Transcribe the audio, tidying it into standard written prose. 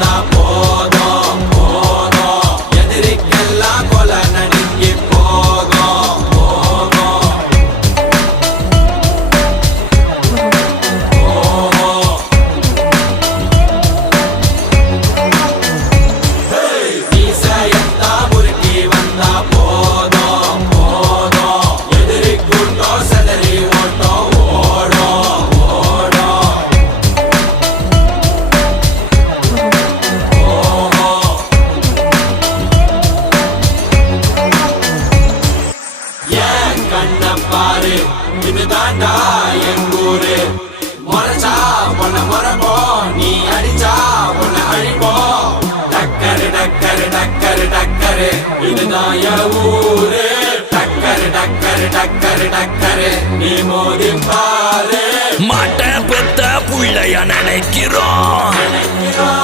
வந்தா போதும் போதும் எதிரிக்கெல்லாம் கொலை நடுங்கி போகும் போகும் மீசையத்தா முறுக்கி வந்தா போதும் போதும் எதிரி கூட்டம் செதறி ஓட்டம் ஓடும் ஓடும் ஏன் கண்ண பாரு இதுதாண்டா எங்கூரு முறைச்சா உன்னை முறைப்போம் நீ அடிச்சா உன்னை அழிப்போம் டக்கரு டக்கரு டக்கரு டக்கரு இதுதான் என் ஊரு டக்கரு டக்கரு டக்கரு டக்கரு நீ மோதி பாரு மாட்ட பெத்த புள்ளைய நினைக்கிறோம்